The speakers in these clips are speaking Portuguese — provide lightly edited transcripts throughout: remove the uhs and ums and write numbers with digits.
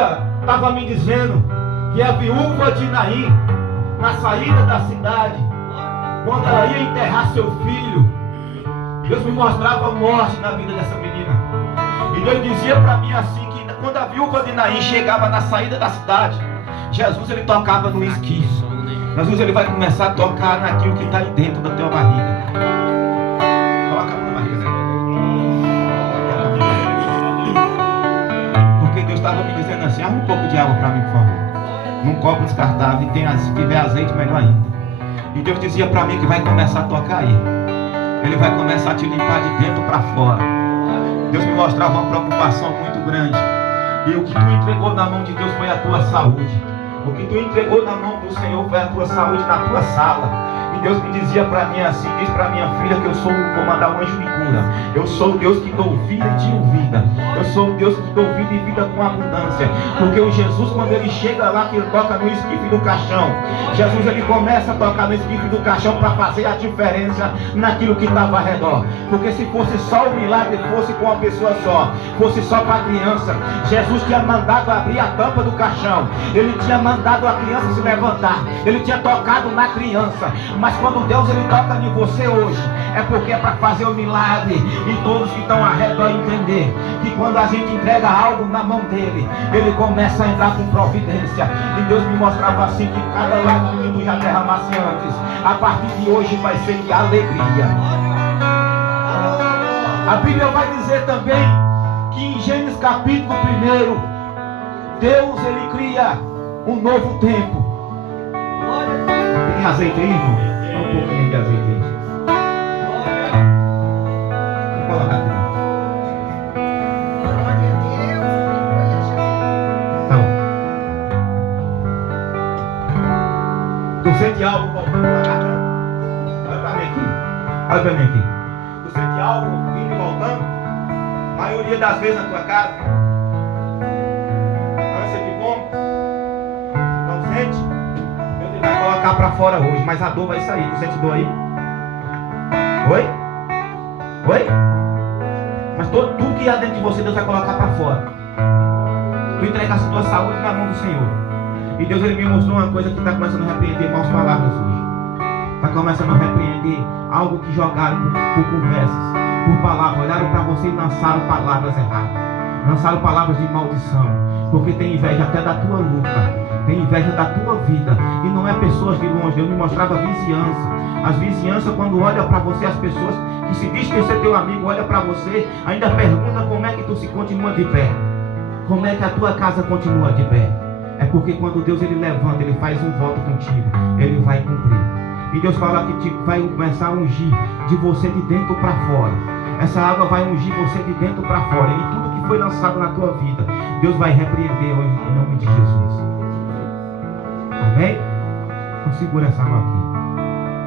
Bíblia estava me dizendo que a viúva de Naim, na saída da cidade, quando ela ia enterrar seu filho, Deus me mostrava a morte na vida dessa menina. E Deus dizia para mim assim, que quando a viúva de Naim chegava na saída da cidade, Jesus ele tocava no esquife. Jesus ele vai começar a tocar naquilo que está aí dentro da tua barriga. Coloca a mão na barriga. Porque Deus estava me dizendo assim, arruma um pouco de água para mim, por favor. Num copo descartável, e se tiver azeite, melhor ainda. E Deus dizia para mim que vai começar a tocar aí. Ele vai começar a te limpar de dentro para fora. Deus me mostrava uma preocupação muito grande. E o que tu entregou na mão de Deus foi a tua saúde. O que tu entregou na mão do Senhor foi a tua saúde na tua sala. E Deus me dizia para mim assim, diz para minha filha que eu vou mandar um anjo de cura. Eu sou o Deus que dou vida e tiro vida. Eu sou o Deus que dou vida e vida com abundância. Porque o Jesus, quando ele chega lá, que ele toca no esquife do caixão, Jesus ele começa a tocar no esquife do caixão para fazer a diferença naquilo que estava ao redor. Porque se fosse só o milagre, fosse com uma pessoa só, fosse só para a criança, Jesus tinha mandado abrir a tampa do caixão. Ele tinha mandado a criança se levantar. Ele tinha tocado na criança. Mas quando Deus ele toca em você hoje, é porque é para fazer o milagre. E todos que estão ao redor entender que quando a gente entrega algo na mão dele, ele começa a entrar com providência. E Deus me mostrava assim, que cada lágrima que tu já derramasse antes, a partir de hoje vai ser de alegria. A Bíblia vai dizer também que em Gênesis capítulo 1, Deus ele cria um novo tempo. Tem azeite aí, irmão? Dá um pouquinho de azeite aí. Vou colocar aqui. Tá bom. Tu sente algo voltando na garganta? Olha pra mim aqui. Olha pra mim aqui. Tu sente algo indo e voltando? A maioria das vezes na tua casa. Ânsia de fome? Não sente? Vai colocar para fora hoje, mas a dor vai sair. Tu sente dor aí? Oi? Oi? Mas tudo que há dentro de você, Deus vai colocar para fora. Tu entregaste a tua saúde na mão do Senhor. E Deus ele me mostrou uma coisa que está começando a repreender maus palavras hoje. Está começando a repreender algo que jogaram por conversas, por palavras. Olharam para você e lançaram palavras erradas. Lançaram palavras de maldição. Porque tem inveja até da tua luta. Tem inveja da tua vida. E não é pessoas de longe. Deus me mostrava a vizinhança. As vizinhanças, quando olham para você, as pessoas que se diz que ser teu amigo, olha para você, ainda pergunta como é que tu se continua de pé. Como é que a tua casa continua de pé. É porque quando Deus ele levanta, ele faz um voto contigo, ele vai cumprir. E Deus fala que vai começar a ungir de você de dentro para fora. Essa água vai ungir você de dentro para fora. E tudo que foi lançado na tua vida, Deus vai repreender hoje em nome de Jesus. Amém? Então segura essa água aqui.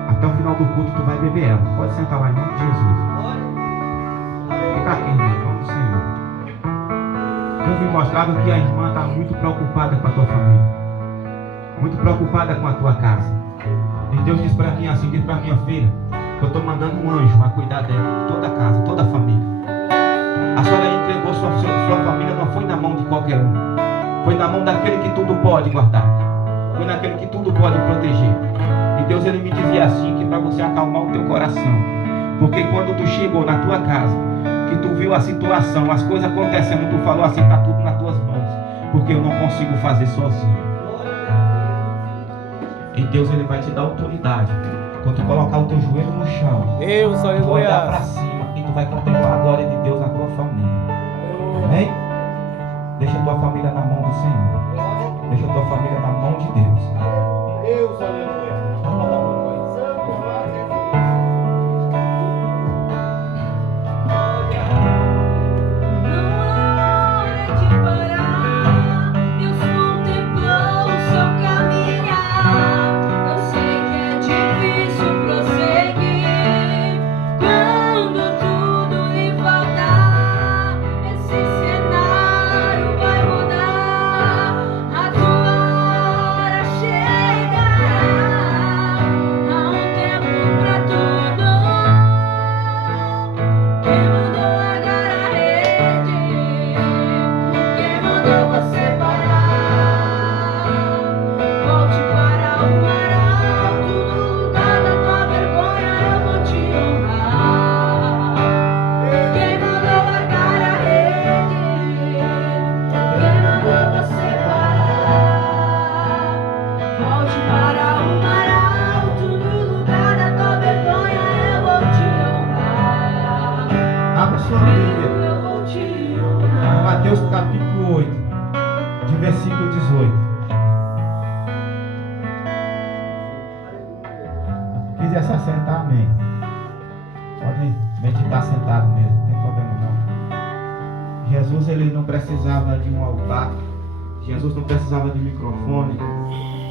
Até o final do culto tu vai beber ela. Pode sentar lá em nome de Jesus. Fica aqui, irmão, em nome do Senhor. Deus me mostrava que a irmã está muito preocupada com a tua família. Muito preocupada com a tua casa. E Deus diz para mim assim, diz para minha filha, que eu estou mandando um anjo a cuidar dela, toda a casa, toda a família. A senhora entregou sua família, não foi na mão de qualquer um. Foi na mão daquele que tudo pode guardar. Foi naquele que tudo pode proteger. E Deus ele me dizia assim, que para você acalmar o teu coração. Porque quando tu chegou na tua casa, que tu viu a situação, as coisas acontecendo, tu falou assim, está tudo nas tuas mãos. Porque eu não consigo fazer sozinho. E Deus ele vai te dar autoridade. Quando tu colocar o teu joelho no chão, tu vai olhar para cima e tu vai contemplar a glória de Deus na tua família. Amém? Deixa a tua família na mão do Senhor. Deixa a tua família na mão de Deus. Deus, aleluia. A tua hora chega. Amém. Pode meditar sentado mesmo, não tem problema não. Jesus, ele não precisava de um altar. Jesus não precisava de microfone.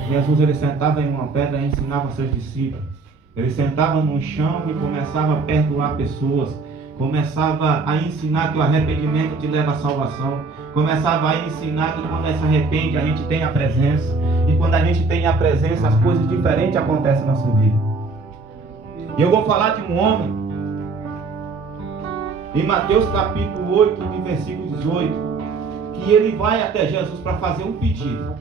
Jesus, ele sentava em uma pedra e ensinava seus discípulos. Ele sentava no chão e começava a perdoar pessoas. Começava a ensinar que o arrependimento te leva à salvação. Começava a ensinar que quando se arrepende a gente tem a presença. E quando a gente tem a presença, as coisas diferentes acontecem na sua vida. E eu vou falar de um homem em Mateus capítulo 8, de versículo 18, que ele vai até Jesus para fazer um pedido.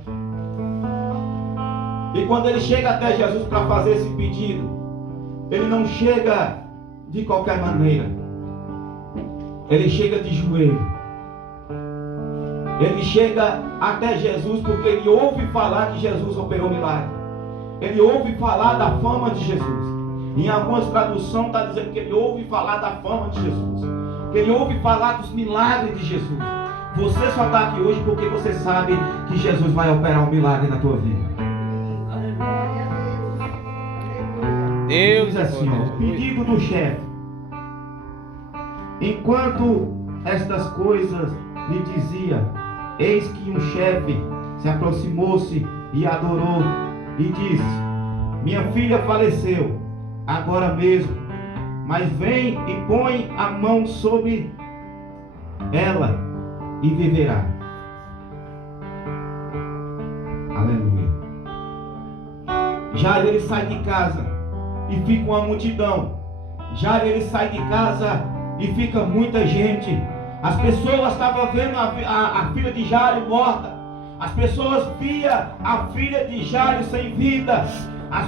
E quando ele chega até Jesus para fazer esse pedido, ele não chega de qualquer maneira. Ele chega de joelho. Ele chega até Jesus porque ele ouve falar que Jesus operou milagre. Ele ouve falar da fama de Jesus. Em algumas traduções está dizendo que ele ouve falar da fama de Jesus. Que ele ouve falar dos milagres de Jesus. Você só está aqui hoje porque você sabe que Jesus vai operar um milagre na tua vida. Deus diz assim, ó, pedido do chefe. Enquanto estas coisas lhe dizia, eis que um chefe se aproximou-se e adorou e disse: minha filha faleceu agora mesmo, mas vem e põe a mão sobre ela e viverá. Aleluia. Já ele sai de casa e fica uma multidão. Já ele sai de casa e fica muita gente. As pessoas estavam vendo a filha de Jairo morta. As pessoas viam a filha de Jairo sem vida. A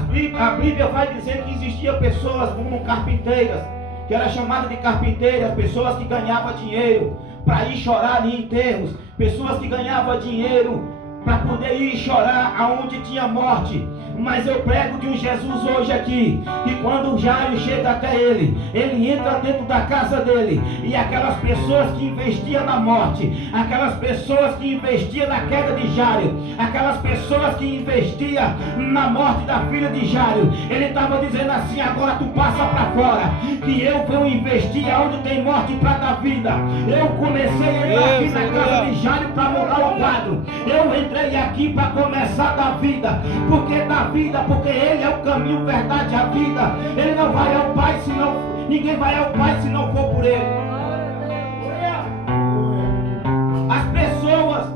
Bíblia vai dizer que existiam pessoas como carpinteiras, que era chamada de carpinteiras, pessoas que ganhavam dinheiro para ir chorar em enterros, pessoas que ganhavam dinheiro para poder ir chorar aonde tinha morte. Mas eu prego de um Jesus hoje aqui, que quando Jairo chega até ele entra dentro da casa dele, e aquelas pessoas que investiam na morte, aquelas pessoas que investiam na queda de Jairo, aquelas pessoas que investiam na morte da filha de Jairo, ele estava dizendo assim: agora tu passa para fora, que eu vou investir onde tem morte para dar vida. Eu comecei a entrar aqui na casa de Jairo para mudar o quadro. Eu entrei aqui para começar a dar vida, porque dá vida, porque ele é o caminho, verdade, a vida. Ele não vai ao Pai senão, ninguém vai ao Pai se não for por ele. As pessoas,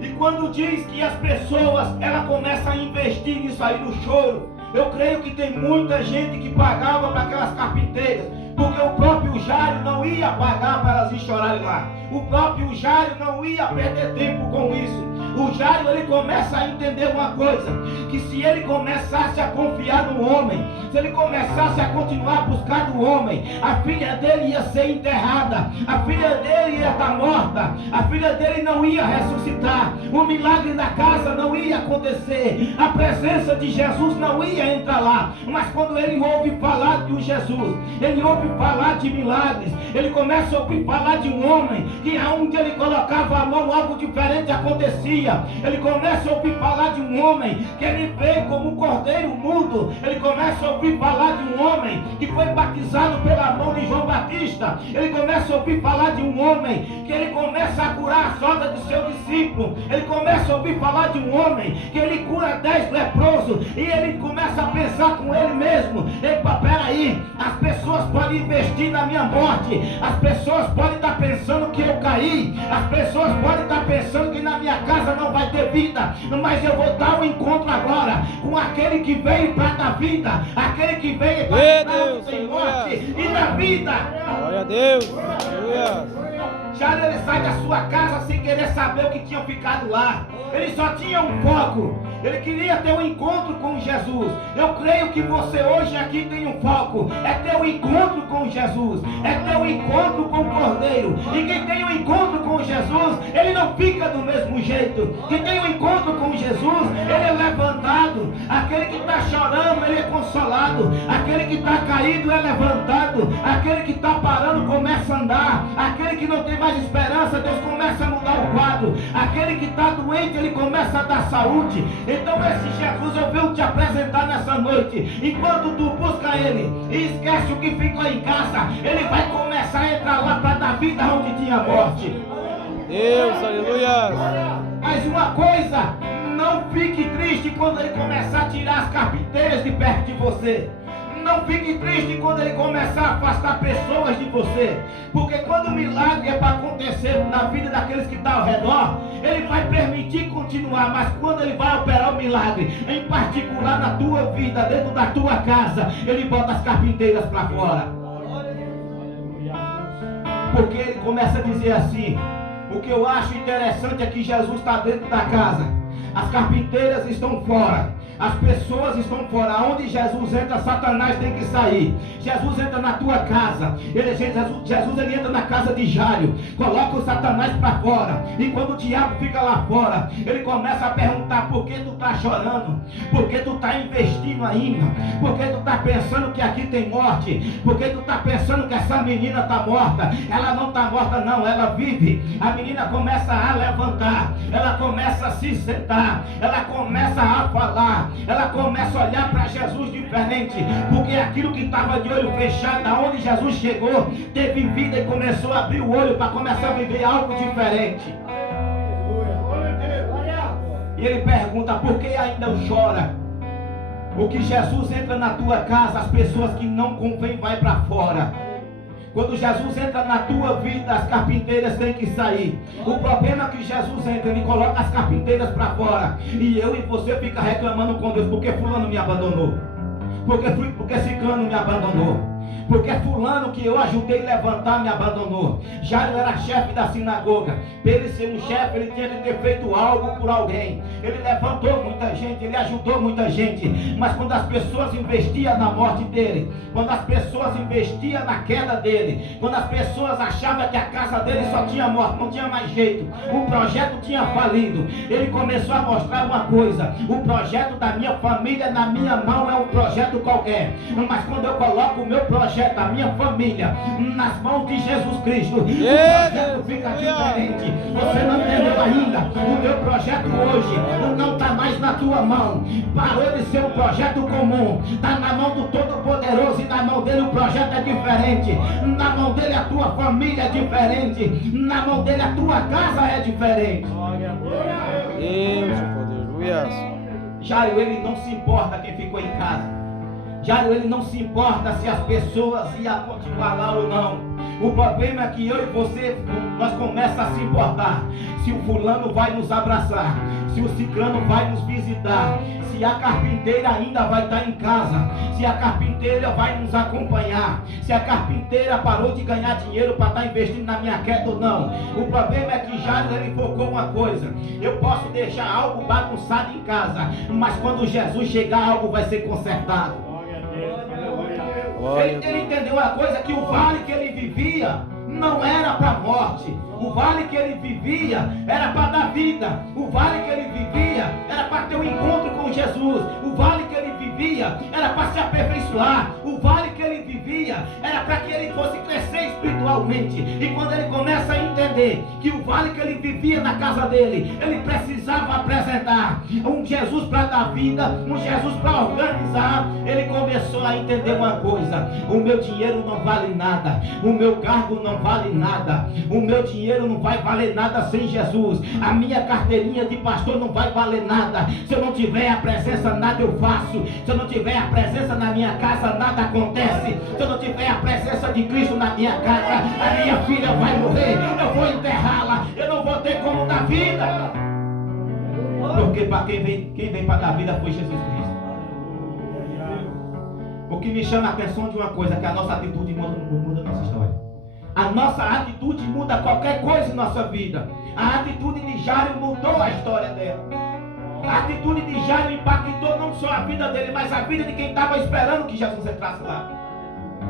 e quando diz que as pessoas, ela começa a investir nisso aí, no choro, eu creio que tem muita gente que pagava para aquelas carpinteiras, porque o próprio Jairo não ia pagar para elas ir chorarem lá. O próprio Jairo não ia perder tempo com isso. O Jairo, ele começa a entender uma coisa, que se ele começasse a confiar no homem, se ele começasse a continuar a buscar do homem, a filha dele ia ser enterrada, a filha dele ia estar morta, a filha dele não ia ressuscitar, o milagre da casa não ia acontecer, a presença de Jesus não ia entrar lá. Mas quando ele ouve falar de um Jesus, ele ouve falar de milagres, ele começa a ouvir falar de um homem, que aonde ele colocava a mão, algo diferente acontecia. Ele começa a ouvir falar de um homem que ele veio como um cordeiro mudo. Ele começa a ouvir falar de um homem que foi batizado pela mão de João Batista. Ele começa a ouvir falar de um homem que ele começa a curar a sogra de seu discípulo. Ele começa a ouvir falar de um homem que ele cura 10 leprosos. E ele começa a pensar com ele mesmo: epa, peraí, as pessoas podem investir na minha morte, as pessoas podem estar pensando que eu caí, as pessoas podem estar pensando que na minha casa não vai ter vida, mas eu vou dar um encontro agora com aquele que veio para dar vida, aquele que veio para dar sem morte e dar vida. Glória a Deus. Aleluia. Jairo, ele sai da sua casa sem querer saber o que tinha ficado lá. Ele só tinha um foco. Ele queria ter um encontro com Jesus. Eu creio que você hoje aqui tem um foco. É ter um encontro com Jesus. É ter um encontro com o Cordeiro. E quem tem um encontro com Jesus, ele não fica do mesmo jeito. Quem tem um encontro com Jesus, ele é levantado. Aquele que está chorando, ele é consolado. Aquele que está caído é levantado. Aquele que está parando começa a andar. Aquele que não tem mais mais esperança, Deus começa a mudar o quadro. Aquele que está doente, ele começa a dar saúde. Então esse Jesus eu venho te apresentar nessa noite. Enquanto tu busca ele e esquece o que ficou em casa, ele vai começar a entrar lá para dar vida onde tinha morte. Deus, aleluia. Mas uma coisa, não fique triste quando ele começar a tirar as carpinteiras de perto de você. Não fique triste quando ele começar a afastar pessoas de você. Porque quando o milagre é para acontecer na vida daqueles que estão ao redor, ele vai permitir continuar. Mas quando ele vai operar o milagre, em particular na tua vida, dentro da tua casa, ele bota as carpinteiras para fora. Porque ele começa a dizer assim: o que eu acho interessante é que Jesus está dentro da casa, as carpinteiras estão fora, as pessoas estão fora. Onde Jesus entra, Satanás tem que sair. Jesus entra na tua casa. Jesus ele entra na casa de Jairo, coloca o Satanás para fora. E quando o diabo fica lá fora, ele começa a perguntar: por que tu está chorando? Por que tu está investindo ainda? Por que tu está pensando que aqui tem morte? Por que tu está pensando que essa menina está morta? Ela não está morta não, ela vive. A menina começa a levantar, ela começa a se sentar, ela começa a falar, ela começa a olhar para Jesus diferente, porque aquilo que estava de olho fechado, aonde Jesus chegou, teve vida e começou a abrir o olho para começar a viver algo diferente. E ele pergunta: por que ainda chora? Porque Jesus entra na tua casa, as pessoas que não convém vai para fora. Quando Jesus entra na tua vida, as carpinteiras têm que sair. O problema é que Jesus entra, ele coloca as carpinteiras para fora. E eu e você fica reclamando com Deus: porque fulano me abandonou? Porque ciclano me abandonou? Porque fulano que eu ajudei a levantar me abandonou? Jairo era chefe da sinagoga. Para ele ser um chefe, ele tinha que ter feito algo por alguém. Ele levantou muita gente, ele ajudou muita gente. Mas quando as pessoas investiam na morte dele, quando as pessoas investiam na queda dele, quando as pessoas achavam que a casa dele só tinha morte, não tinha mais jeito, o projeto tinha falido, ele começou a mostrar uma coisa: o projeto da minha família na minha mão é um projeto qualquer, mas quando eu coloco o meu projeto, a minha família nas mãos de Jesus Cristo, o projeto fica diferente. Você não entendeu ainda? O meu projeto hoje não está mais na tua mão. Parou de ser um projeto comum, está na mão do Todo-Poderoso, e na mão dele o projeto é diferente. Na mão dele a tua família é diferente, na mão dele a tua casa é diferente. Deus, aleluia. Jairo, ele não se importa quem ficou em casa. Jairo, ele não se importa se as pessoas iam continuar lá ou não. O problema é que eu e você, nós começamos a se importar se o fulano vai nos abraçar, se o ciclano vai nos visitar, se a carpinteira ainda vai estar em casa, se a carpinteira vai nos acompanhar, se a carpinteira parou de ganhar dinheiro para estar investindo na minha queda ou não. O problema é que Jairo, ele focou uma coisa: eu posso deixar algo bagunçado em casa, mas quando Jesus chegar, algo vai ser consertado. Ele entendeu uma coisa: que o vale que ele vivia não era para a morte. O vale que ele vivia era para dar vida. O vale que ele vivia era para ter um encontro com Jesus. O vale que ele vivia era para se aperfeiçoar. O vale que ele vivia era para que ele fosse crescer espiritualmente. E quando ele começa a entender que o vale que ele vivia na casa dele, ele precisava apresentar um Jesus para dar vida, um Jesus para organizar, ele começou a entender uma coisa: o meu dinheiro não vale nada, o meu cargo não vale nada, o meu dinheiro não vai valer nada sem Jesus, a minha carteirinha de pastor não vai valer nada. Se eu não tiver a presença, nada eu faço. Se eu não tiver a presença na minha casa, nada acontece. Se eu não tiver a presença de Cristo na minha casa, a minha filha vai morrer, eu vou enterrá-la, eu não vou ter como dar vida. Porque para quem vem para dar vida foi Jesus Cristo. O que me chama a atenção de uma coisa: que a nossa atitude muda a nossa história. A nossa atitude muda qualquer coisa em nossa vida. A atitude de Jairo mudou a história dela. A atitude de Jairo impactou não só a vida dele, mas a vida de quem estava esperando que Jesus entrasse lá.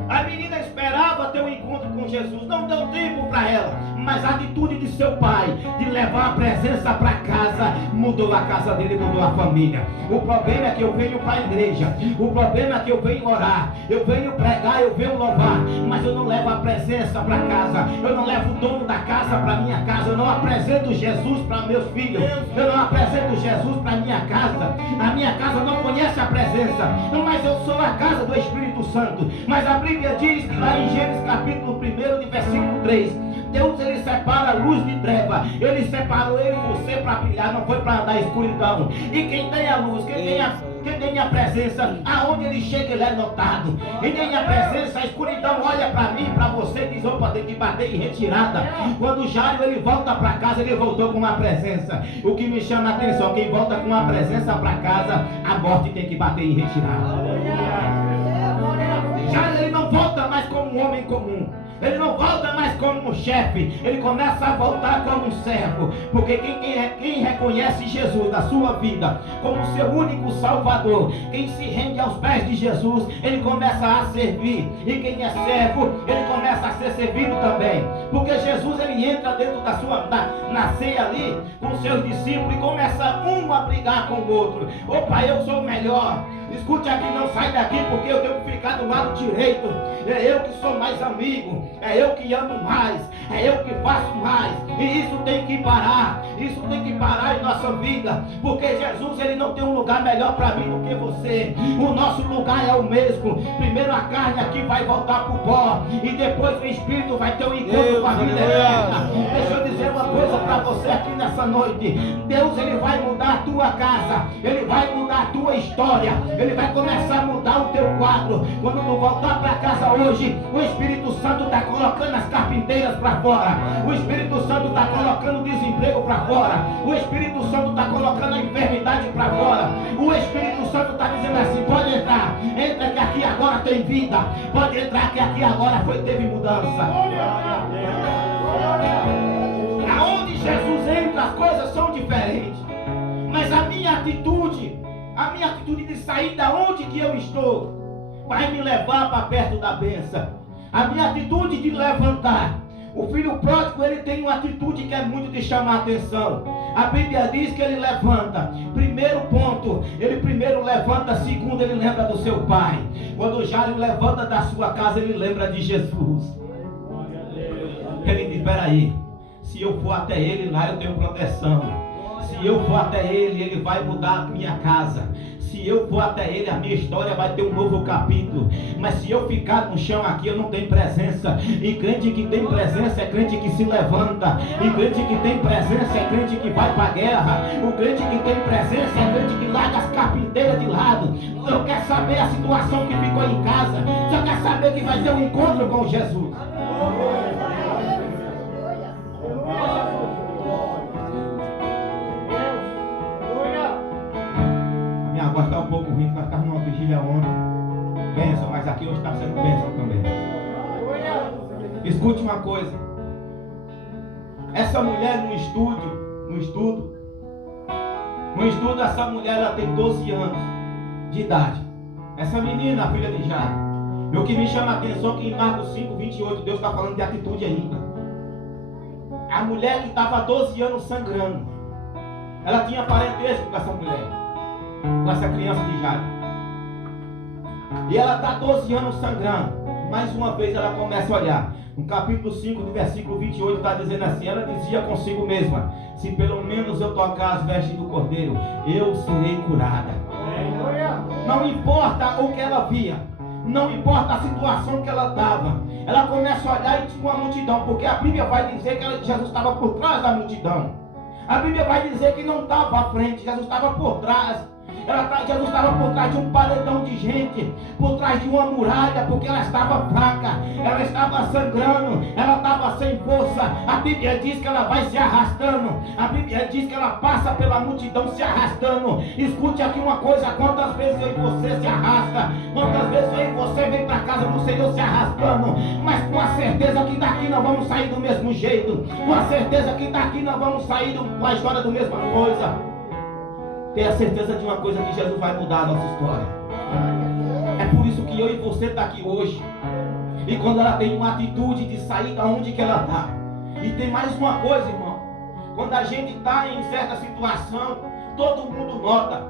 A menina esperava ter um encontro com Jesus, não deu tempo para ela, mas a atitude de seu pai de levar a presença para casa mudou a casa dele, mudou a família. O problema é que eu venho para a igreja, o problema é que eu venho orar, eu venho pregar, eu venho louvar, mas eu não levo a presença para casa, eu não levo o dono da casa para minha casa, eu não apresento Jesus para meus filhos, eu não apresento Jesus para minha casa. A minha casa não conhece a presença, mas eu sou a casa do Espírito Santo. Mas a Bíblia diz que lá em Gênesis capítulo 1, de versículo 3, Deus, ele separa a luz de treva. Ele separou eu e você para brilhar, não foi para andar na escuridão. E quem tem a luz, quem tem a presença, aonde ele chega ele é notado. Quem tem a presença, a escuridão olha para mim, para você e diz: opa, tem que bater em retirada. Quando o Jairo ele volta para casa, ele voltou com uma presença. O que me chama a atenção, quem volta com uma presença para casa, a morte tem que bater em retirada. Jairo ele não volta mais como um homem comum, ele não volta mais como um chefe, ele começa a voltar como um servo. Porque quem reconhece Jesus na sua vida como seu único salvador, quem se rende aos pés de Jesus, ele começa a servir. E quem é servo, ele começa a ser servido também. Porque Jesus ele entra dentro da sua na ceia ali com seus discípulos e começa um a brigar com o outro. Opa, eu sou o melhor. Escute aqui, não sai daqui, porque eu tenho que ficar do lado direito. É eu que sou mais amigo, é eu que amo mais, é eu que faço mais. E isso tem que parar, isso tem que parar em nossa vida. Porque Jesus ele não tem um lugar melhor para mim do que você. O nosso lugar é o mesmo. Primeiro a carne aqui vai voltar para o pó, e depois o Espírito vai ter um encontro com a vida eterna. Deixa eu dizer uma coisa para você aqui nessa noite. Deus ele vai mudar a tua casa, ele vai mudar a tua história, ele vai começar a mudar o teu quadro. Quando tu voltar para casa hoje, o Espírito Santo está colocando as carpinteiras para fora, o Espírito Santo está colocando o desemprego para fora, o Espírito Santo está colocando a enfermidade para fora. O Espírito Santo está dizendo assim: pode entrar, entra que aqui agora tem vida, pode entrar que aqui agora teve mudança. Aonde Jesus entra as coisas são diferentes. Mas a minha atitude de sair da onde que eu estou, vai me levar para perto da bênção. A minha atitude de levantar. O filho pródigo ele tem uma atitude que é muito de chamar a atenção. A Bíblia diz que ele levanta. Primeiro ponto, ele primeiro levanta. Segundo, ele lembra do seu pai. Quando o Jairo levanta da sua casa, ele lembra de Jesus. Ele diz: peraí, se eu for até ele lá eu tenho proteção. Se eu for até ele, ele vai mudar a minha casa. Se eu for até ele, a minha história vai ter um novo capítulo. Mas se eu ficar no chão aqui, eu não tenho presença. E crente que tem presença é crente que se levanta. E crente que tem presença é crente que vai para a guerra. O crente que tem presença é crente que larga as carpinteiras de lado. Não quer saber a situação que ficou em casa, só quer saber que vai ter um encontro com Jesus. Minha voz está um pouco ruim, nós estávamos numa vigília ontem. Bênção, mas aqui hoje está sendo bênção também. Escute uma coisa. Essa mulher no estudo, essa mulher ela tem 12 anos de idade. Essa menina, a filha de Jairo. E o que me chama a atenção é que em Marcos 5, 28, Deus está falando de atitude ainda. A mulher que estava há 12 anos sangrando, ela tinha parentesco com essa mulher, com essa criança de Jairo. E ela está 12 anos sangrando. Mais uma vez ela começa a olhar. No capítulo 5, do versículo 28, está dizendo assim: ela dizia consigo mesma: se pelo menos eu tocar as vestes do cordeiro, eu serei curada. Não importa o que ela via, não importa a situação que ela estava, ela começa a olhar e tinha uma multidão, porque a Bíblia vai dizer que Jesus estava por trás da multidão. A Bíblia vai dizer que não estava à frente, Jesus estava por trás. Jesus estava por trás de um paredão de gente, por trás de uma muralha, porque ela estava fraca, ela estava sangrando, ela estava sem força. A Bíblia diz que ela vai se arrastando, a Bíblia diz que ela passa pela multidão se arrastando. Escute aqui uma coisa: quantas vezes eu e você se arrasta, quantas vezes eu e você vem para casa do Senhor se arrastando, mas com a certeza que daqui nós vamos sair do mesmo jeito, com a certeza que daqui nós vamos sair com a história da mesma coisa. Tenha certeza de uma coisa, que Jesus vai mudar a nossa história. É por isso que eu e você está aqui hoje. E quando ela tem uma atitude de sair da onde que ela está. E tem mais uma coisa, irmão: quando a gente está em certa situação, todo mundo nota.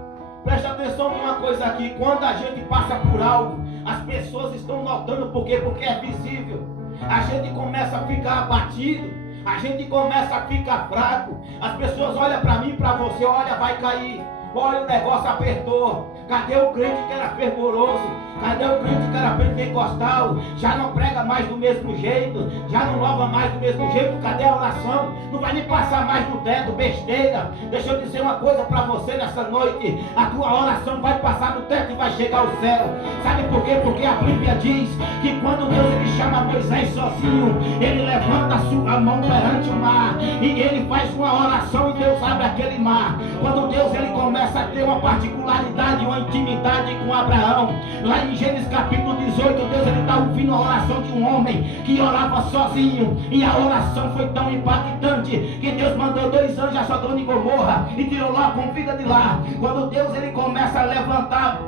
Preste atenção numa coisa aqui, quando a gente passa por algo, as pessoas estão notando por quê? Porque é visível. A gente começa a ficar abatido, a gente começa a ficar fraco. As pessoas olham para mim, para você, olha, vai cair. Olha, o negócio apertou. Cadê o crente que era fervoroso? Cadê o crente que era pentecostal? Já não prega mais do mesmo jeito, já não louva mais do mesmo jeito. Cadê a oração? Não vai nem passar mais no teto, besteira. Deixa eu dizer uma coisa para você nessa noite: a tua oração vai passar no teto e vai chegar ao céu. Sabe por quê? Porque a Bíblia diz que quando Deus ele chama Moisés sozinho, ele levanta a sua mão perante o mar e ele faz uma oração e Deus abre aquele mar. Quando Deus ele começa a ter uma particularidade, uma intimidade com Abraão, lá em Gênesis capítulo 18, Deus ele está ouvindo a oração de um homem que orava sozinho, e a oração foi tão impactante que Deus mandou 2 anjos a Sodoma e Gomorra e tirou lá com vida de lá. Quando Deus ele começa a levantar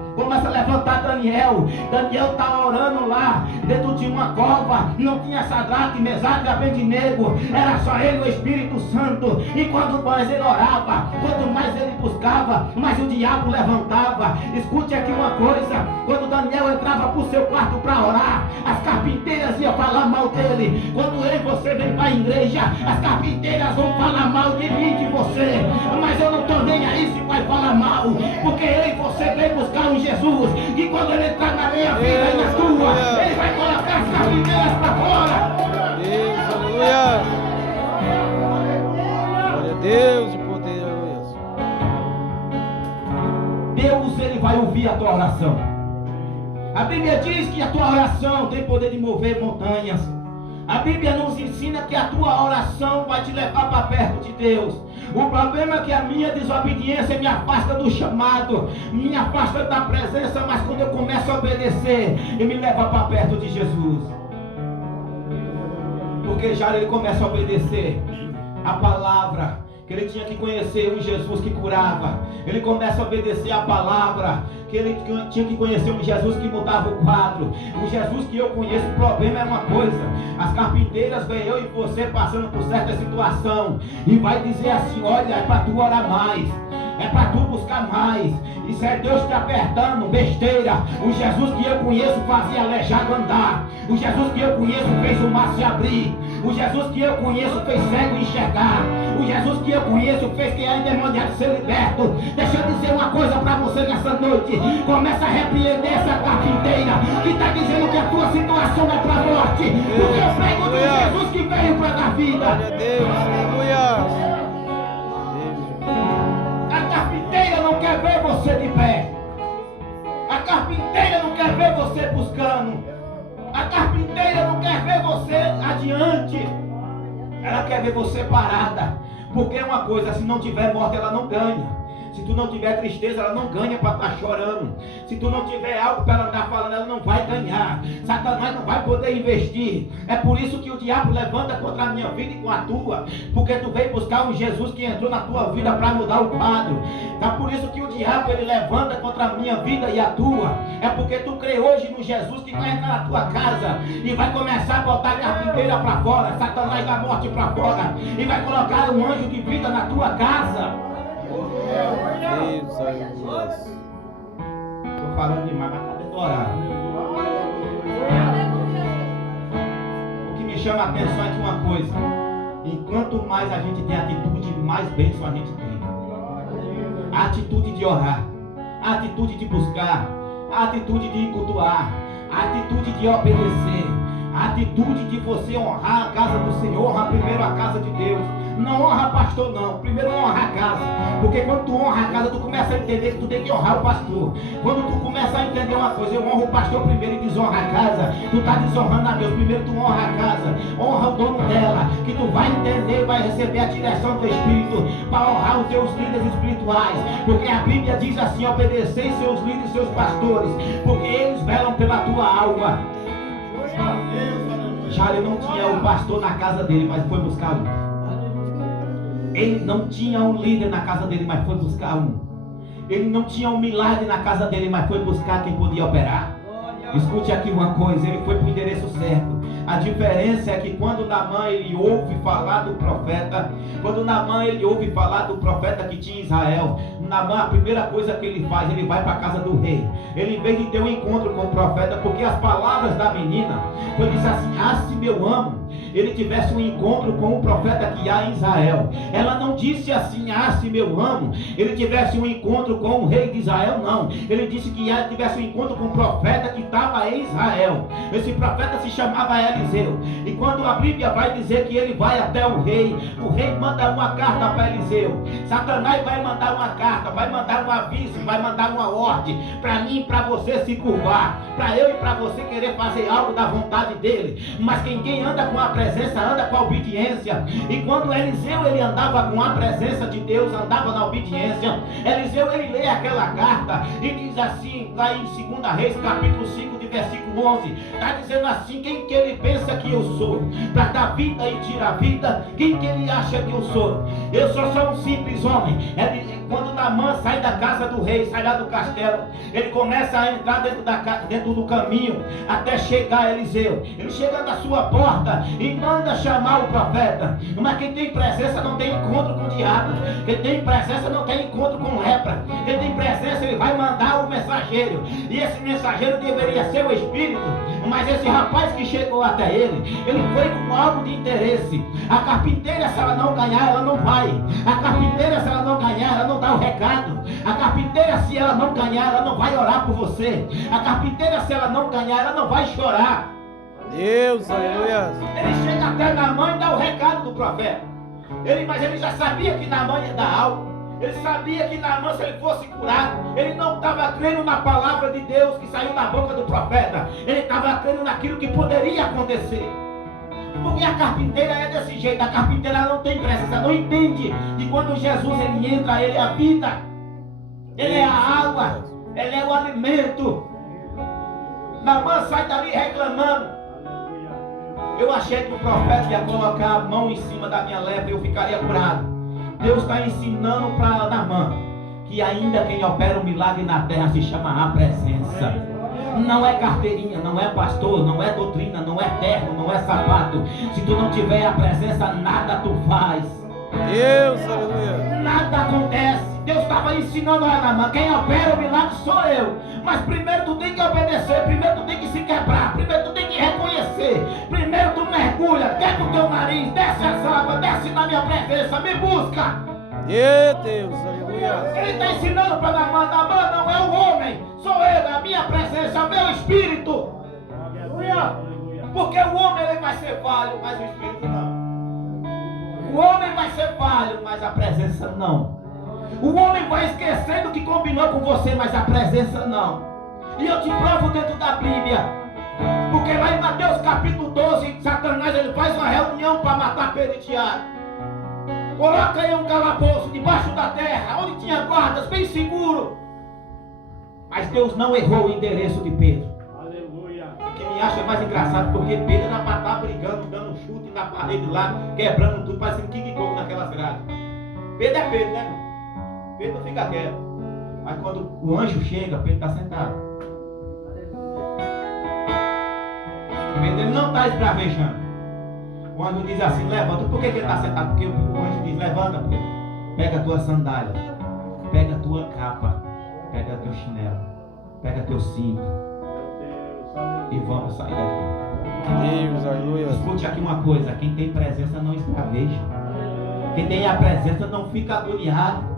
Daniel está orando lá dentro de uma cova, não tinha Sadraque, Mesaque e Abednego, era só ele e o Espírito Santo. E quanto mais ele orava, quanto mais ele buscava, mais o diabo levantava. Escute aqui uma coisa: quando Daniel entrava para o seu quarto para orar, as carpinteiras iam falar mal dele. Quando eu e você vem para a igreja, as carpinteiras vão falar mal de mim, de você, mas eu não estou nem aí se vai falar mal, porque eu e você vem buscar um Jesus que quando ele entrar na minha vida e na tua, ele vai colocar as carpinteiras para fora. Deus, aleluia. Glória a Deus de poder, aleluia. Deus ele vai ouvir a tua oração. A Bíblia diz que a tua oração tem poder de mover montanhas. A Bíblia nos ensina que a tua oração vai te levar para perto de Deus. O problema é que a minha desobediência me afasta do chamado, me afasta da presença, mas quando eu começo a obedecer, ele me leva para perto de Jesus. Porque já ele começa a obedecer a palavra, que ele tinha que conhecer um Jesus que curava. Ele começa a obedecer a palavra, que ele tinha que conhecer um Jesus que mudava o quadro. O Jesus que eu conheço, o problema é uma coisa: as carpinteiras veem eu e você passando por certa situação e vai dizer assim: olha, é para tu orar mais, é para tu buscar mais. Isso é Deus te apertando, besteira. O Jesus que eu conheço fazia aleijado andar. O Jesus que eu conheço fez o mar se abrir. O Jesus que eu conheço fez cego enxergar. O Jesus que eu conheço fez quem é endemoniado ser liberto. Deixa eu dizer uma coisa para você nessa noite: começa a repreender essa carpinteira que está dizendo que a tua situação é para a morte, porque eu prego de Jesus que veio para dar vida. Glória a Deus, aleluia. A carpinteira não quer ver você de pé. A carpinteira não quer ver você buscando. A carpinteira não quer ver você adiante. Ela quer ver você parada. Porque é uma coisa: se não tiver morte, ela não ganha. Se tu não tiver tristeza, ela não ganha para estar chorando. Se tu não tiver algo para ela andar falando, ela não vai ganhar. Satanás não vai poder investir. É por isso que o diabo levanta contra a minha vida e com a tua, porque tu veio buscar um Jesus que entrou na tua vida para mudar o quadro. É por isso que o diabo ele levanta contra a minha vida e a tua. É porque tu crê hoje no Jesus que vai entrar na tua casa e vai começar a botar a carpinteira para fora, Satanás da morte para fora, e vai colocar um anjo de vida na tua casa. Deus, aleluia. Estou falando demais, mas está dentro do horário. O que me chama a atenção é que uma coisa: enquanto mais a gente tem atitude, mais bênção a gente tem. A atitude de orar, a atitude de buscar, a atitude de cultuar, a atitude de obedecer, a atitude de você honrar a casa do Senhor. Honra primeiro a casa de Deus. Não honra pastor não, primeiro honra a casa. Porque quando tu honra a casa, tu começa a entender que tu tem que honrar o pastor. Quando tu começa a entender uma coisa: eu honro o pastor primeiro e desonra a casa, tu está desonrando a Deus. Primeiro tu honra a casa, honra o dono dela, que tu vai entender, vai receber a direção do Espírito para honrar os teus líderes espirituais. Porque a Bíblia diz assim: obedecei seus líderes e seus pastores, porque eles velam pela tua alma. Já ele não tinha um pastor na casa dele, mas foi buscar um. Ele não tinha um líder na casa dele, mas foi buscar um. Ele não tinha um milagre na casa dele, mas foi buscar quem podia operar. Escute aqui uma coisa, ele foi para o endereço certo. A diferença é que quando Naamã ele ouve falar do profeta, quando Naamã ele ouve falar do profeta que tinha em Israel, Naamã, a primeira coisa que ele faz, ele vai para a casa do rei. Ele, em vez de ter um encontro com o profeta, porque as palavras da menina foi dizer assim: ah, se meu amo ele tivesse um encontro com o profeta que há em Israel. Ela não disse assim: ah, se meu amo ele tivesse um encontro com o rei de Israel. Não, ele disse que ele tivesse um encontro com o profeta que estava em Israel. Esse profeta se chamava Eliseu. E quando a Bíblia vai dizer que ele vai até o rei manda uma carta para Eliseu. Satanás vai mandar uma carta, vai mandar um aviso, vai mandar uma ordem para mim e para você se curvar, para eu e para você querer fazer algo da vontade dele. Mas quem anda com a presença anda com a obediência. E quando Eliseu ele andava com a presença de Deus, andava na obediência, Eliseu ele lê aquela carta e diz assim, lá em 2 Reis capítulo 5 de versículo 11, está dizendo assim: quem que ele pensa que eu sou para dar vida e tirar a vida? Quem que ele acha que eu sou? Eu sou só um simples homem. Quando Naamã sai da casa do rei, sai lá do castelo, ele começa a entrar dentro do caminho até chegar a Eliseu. Ele chega na sua porta e manda chamar o profeta. Mas quem tem presença não tem encontro com o diabo. Quem tem presença não tem encontro com lepra. Quem tem presença ele vai mandar o mensageiro. E esse mensageiro deveria ser o Espírito. Mas esse rapaz que chegou até ele foi com algo de interesse. A carpinteira, se ela não ganhar, ela não vai. A carpinteira, se ela não ganhar, ela não dá o recado. A carpinteira, se ela não ganhar, ela não vai orar por você. A carpinteira, se ela não ganhar, ela não vai chorar. Deus, aleluia. Ele chega até Naamã e dá o recado do profeta. Mas ele já sabia que Naamã ia dar algo. Ele sabia que Naamã, se ele fosse curado, ele não estava crendo na palavra de Deus que saiu da boca do profeta. Ele estava crendo naquilo que poderia acontecer. Porque a carpinteira é desse jeito. A carpinteira não tem presença, não entende. E quando Jesus ele entra, ele é a vida, ele é a água, ele é o alimento. Naamã sai dali reclamando: eu achei que o profeta ia colocar a mão em cima da minha lepra e eu ficaria curado. Deus está ensinando para Naamã que ainda quem opera o milagre na terra se chama a presença. Não é carteirinha, não é pastor, não é doutrina, não é terno, não é sapato. Se tu não tiver a presença, nada tu faz. Deus, aleluia. Nada acontece. Deus estava ensinando a Naamã: quem opera o milagre sou eu. Mas primeiro tu tem que obedecer, primeiro tu tem que se quebrar, primeiro tu tem que reconhecer, primeiro tu mergulha, quebra o teu nariz, desce as águas, desce na minha presença, me busca. Deus, aleluia. Ele está ensinando para Naamã: Naamã não é o homem, sou eu, é a minha presença, é o meu espírito. Aleluia. Porque o homem ele vai ser falho, mas o espírito não. O homem vai ser falho, mas a presença não. O homem vai esquecendo o que combinou com você, mas a presença não. E eu te provo dentro da Bíblia. Porque lá em Mateus capítulo 12, Satanás ele faz uma reunião para matar Pedro e Tiago. Coloca aí um calabouço debaixo da terra, onde tinha guardas, bem seguro. Mas Deus não errou o endereço de Pedro. Aleluia. O que me acha mais engraçado, porque Pedro era para estar brigando, dando chute na parede lá, quebrando tudo, parecendo King Kong naquelas grades. Pedro é Pedro, né? Pedro fica quieto. Mas quando o anjo chega, Pedro está sentado. Pedro ele não está esbravejando. O anjo diz assim: levanta. Por que ele está sentado? Porque o anjo diz: levanta, Pedro. Pega a tua sandália, pega a tua capa, pega teu chinelo, pega teu cinto e vamos sair daqui. Deus, aleluia. Escute aqui uma coisa: quem tem presença não esbraveja. Quem tem a presença não fica agoniado.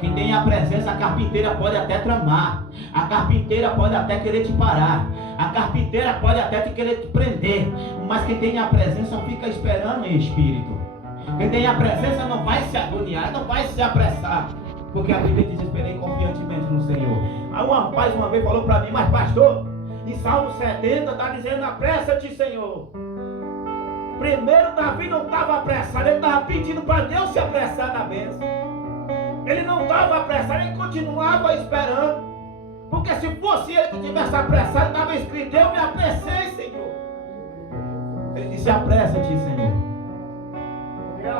Quem tem a presença, a carpinteira pode até tramar, a carpinteira pode até querer te parar, a carpinteira pode até te querer te prender, mas quem tem a presença fica esperando em espírito. Quem tem a presença não vai se agoniar, não vai se apressar, porque a Bíblia diz: esperei confiantemente no Senhor. Aí um rapaz uma vez falou para mim: mas pastor, em Salmo 70 está dizendo: apressa-te, Senhor. Primeiro Davi não estava apressado, ele estava pedindo para Deus se apressar na bênção. Ele não estava apressado, ele continuava esperando. Porque se fosse ele que tivesse apressado, estava escrito: eu me apressei, Senhor. Ele disse: apressa-te, Senhor.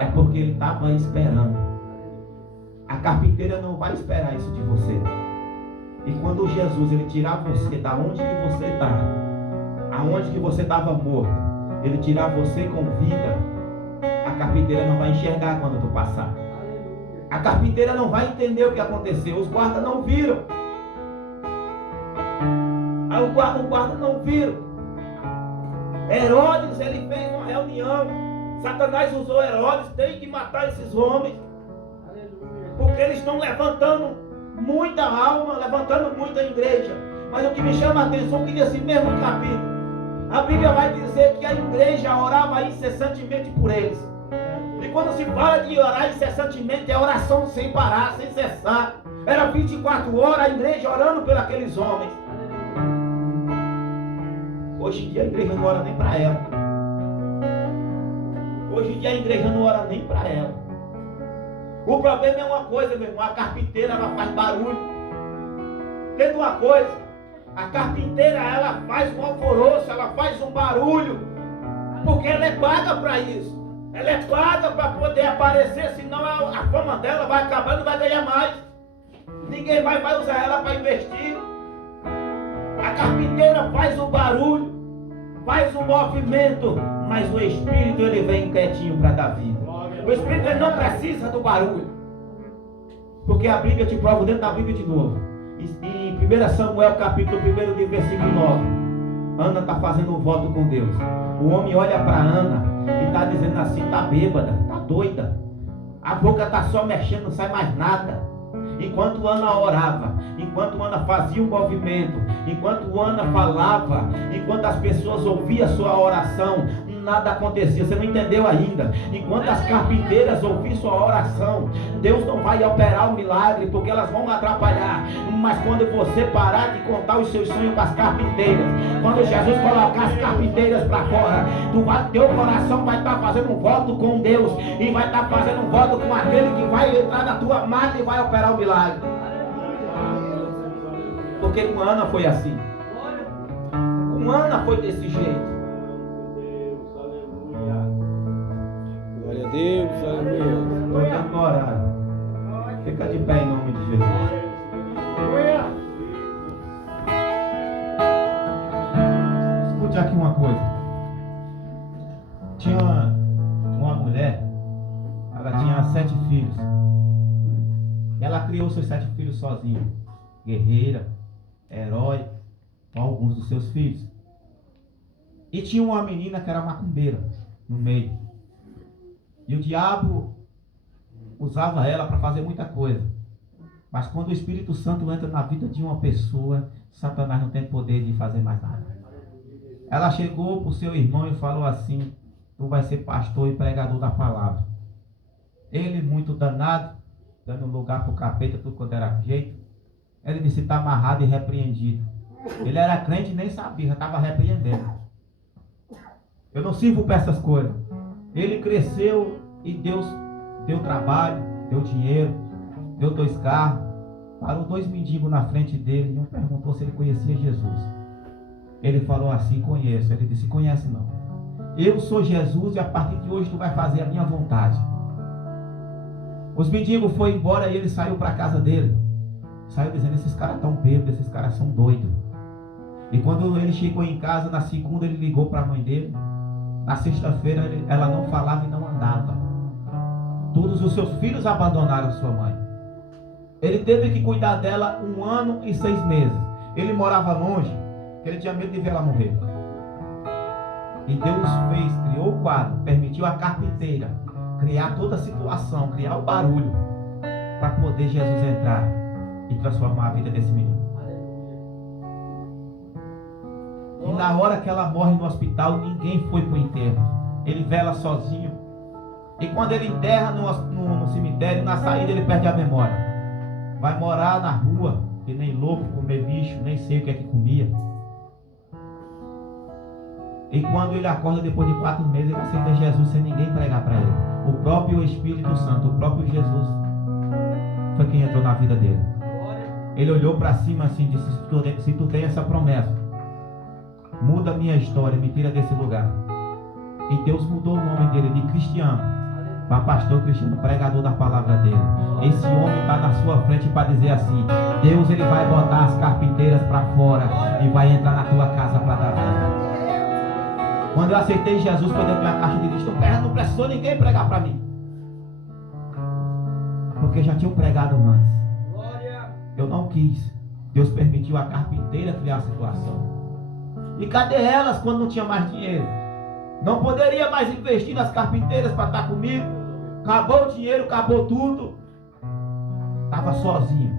É porque ele estava esperando. A carpinteira não vai esperar isso de você. E quando Jesus ele tirar você da onde que você está, aonde que você estava morto, ele tirar você com vida, a carpinteira não vai enxergar quando tu passar. A carpinteira não vai entender o que aconteceu. Os guardas não viram. Aí o guarda não viram. Herodes, ele fez uma reunião. Satanás usou Herodes, tem que matar esses homens. Porque eles estão levantando muita alma, levantando muita igreja. Mas o que me chama a atenção é que nesse mesmo capítulo, a Bíblia vai dizer que a igreja orava incessantemente por eles. E quando se fala de orar incessantemente, é oração sem parar, sem cessar. Era 24 horas a igreja orando por aqueles homens. Hoje em dia a igreja não ora nem para ela. Hoje em dia a igreja não ora nem para ela. O problema é uma coisa, meu irmão, a carpinteira ela faz barulho. Tendo uma coisa, a carpinteira ela faz um alvoroço, ela faz um barulho, porque ela é paga para isso. Ela é paga para poder aparecer, senão a fama dela vai acabar e não vai ganhar mais. Ninguém mais vai usar ela para investir. A carpinteira faz um barulho, faz um movimento, mas o Espírito ele vem quietinho para dar vida. O Espírito ele não precisa do barulho, porque a Bíblia te prova dentro da Bíblia de novo. Em 1 Samuel capítulo 1 de versículo 9, Ana está fazendo um voto com Deus. O homem olha para Ana e está dizendo assim: está bêbada, está doida, a boca está só mexendo, não sai mais nada. Enquanto Ana orava, enquanto Ana fazia o movimento, enquanto Ana falava, enquanto as pessoas ouviam a sua oração, nada acontecia. Você não entendeu ainda? Enquanto as carpinteiras ouviam sua oração, Deus não vai operar o milagre, porque elas vão atrapalhar. Mas quando você parar de contar os seus sonhos para as carpinteiras, quando Jesus colocar as carpinteiras para fora, teu coração vai estar fazendo um voto com Deus, e vai estar fazendo um voto com aquele que vai entrar na tua máquina e vai operar o milagre. Porque com Ana foi assim. Com Ana foi desse jeito. Glória a Deus, aleluia. Estou dentro do horário. Fica de pé em nome de Jesus. Escute aqui uma coisa. Tinha uma mulher, ela tinha 7 filhos. Ela criou seus 7 filhos sozinha. Guerreira, herói, com alguns dos seus filhos. E tinha uma menina que era macumbeira no meio. E o diabo usava ela para fazer muita coisa. Mas quando o Espírito Santo entra na vida de uma pessoa, Satanás não tem poder de fazer mais nada. Ela chegou para o seu irmão e falou assim: tu vai ser pastor e pregador da palavra. Ele, muito danado, dando lugar para o capeta, tudo quanto era jeito, ele disse: está amarrado e repreendido. Ele era crente e nem sabia, já estava repreendendo. Eu não sirvo para essas coisas. Ele cresceu e Deus deu trabalho, deu dinheiro, deu 2 carros, parou 2 mendigos na frente dele e um perguntou se ele conhecia Jesus. Ele falou assim: conheço. Ele disse: conhece não. Eu sou Jesus e a partir de hoje tu vai fazer a minha vontade. Os mendigos foram embora e ele saiu para a casa dele. Saiu dizendo: esses caras estão bêbados, esses caras são doidos. E quando ele chegou em casa, na segunda ele ligou para a mãe dele. Na sexta-feira ela não falava e não andava. Todos os seus filhos abandonaram sua mãe. Ele teve que cuidar dela 1 ano e 6 meses. Ele morava longe, porque ele tinha medo de ver ela morrer. E Deus fez, criou o quadro, permitiu a carpinteira criar toda a situação, criar o barulho, para poder Jesus entrar e transformar a vida desse menino. E na hora que ela morre no hospital, ninguém foi para o enterro. Ele vela sozinho. E quando ele enterra no cemitério, na saída ele perde a memória. Vai morar na rua, que nem louco, comer bicho, nem sei o que é que comia. E quando ele acorda depois de 4 meses, ele aceita Jesus sem ninguém pregar para ele. O próprio Espírito Santo, o próprio Jesus, foi quem entrou na vida dele. Ele olhou para cima assim e disse: se tu tem essa promessa, muda a minha história, me tira desse lugar. E Deus mudou o nome dele de Cristiano para pastor Cristiano, pregador da palavra dele. Esse homem está na sua frente para dizer assim: Deus, ele vai botar as carpinteiras para fora e vai entrar na tua casa para dar vida. Quando eu aceitei Jesus, foi dentro da minha caixa de lixo. Não precisou ninguém pregar para mim, porque já tinham pregado antes. Eu não quis. Deus permitiu a carpinteira criar a situação. E cadê elas quando não tinha mais dinheiro? Não poderia mais investir nas carpinteiras para estar comigo. Acabou o dinheiro, acabou tudo. Estava sozinho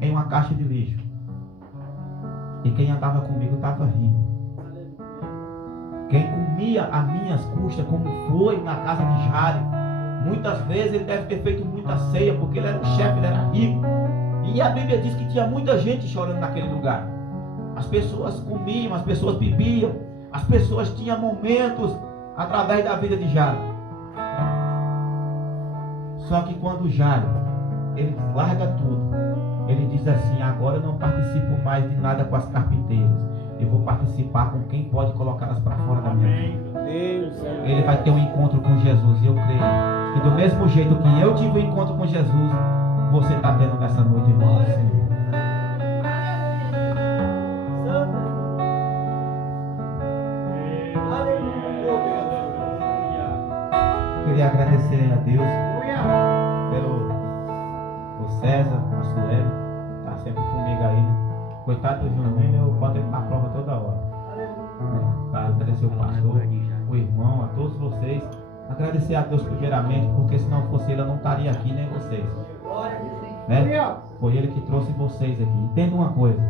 em uma caixa de lixo. E quem andava comigo estava rindo. Quem comia a minhas custas, como foi na casa de Jário. Muitas vezes ele deve ter feito muita ceia, porque ele era um chefe, ele era rico. E a Bíblia diz que tinha muita gente chorando naquele lugar. As pessoas comiam, as pessoas bebiam, as pessoas tinham momentos através da vida de Jário. Só que quando Jário, ele larga tudo, ele diz assim: agora eu não participo mais de nada com as carpinteiras. Eu vou participar com quem pode colocá-las para fora da minha vida. Ele vai ter um encontro com Jesus. E eu creio que do mesmo jeito que eu tive um encontro com Jesus, você está tendo nessa noite, irmão. Queria agradecer a Deus pelo César, a Sueli, está sempre comigo aí, né? Coitado do Juninho, eu boto ele na prova toda hora. Para agradecer o pastor, o irmão, a todos vocês. Agradecer a Deus primeiramente, porque se não fosse ele, eu não estaria aqui, nem vocês. Né? Foi ele que trouxe vocês aqui. Entenda uma coisa: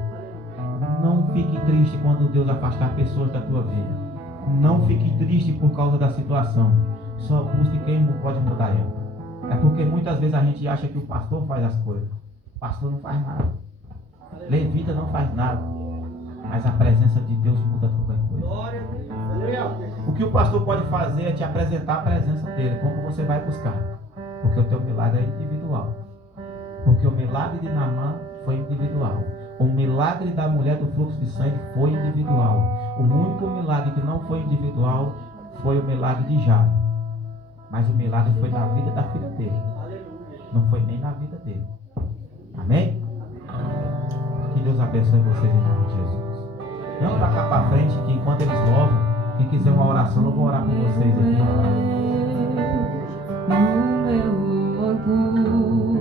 não fique triste quando Deus afastar pessoas da tua vida. Não fique triste por causa da situação. Só busque quem pode mudar ela. É porque muitas vezes a gente acha que o pastor faz as coisas. O pastor não faz nada. Levita não faz nada. Mas a presença de Deus muda toda coisa. O que o pastor pode fazer é te apresentar a presença dele, como você vai buscar. Porque o teu milagre é individual. Porque o milagre de Naamã foi individual. O milagre da mulher do fluxo de sangue foi individual. O único milagre que não foi individual foi o milagre de Jário. Mas o milagre foi na vida da filha dele. Não foi nem na vida dele. Amém? Que Deus abençoe vocês em nome de Jesus. Vamos para cá para frente, que enquanto eles louvam, quem quiser uma oração, eu vou orar por vocês aqui. No meu orgulho.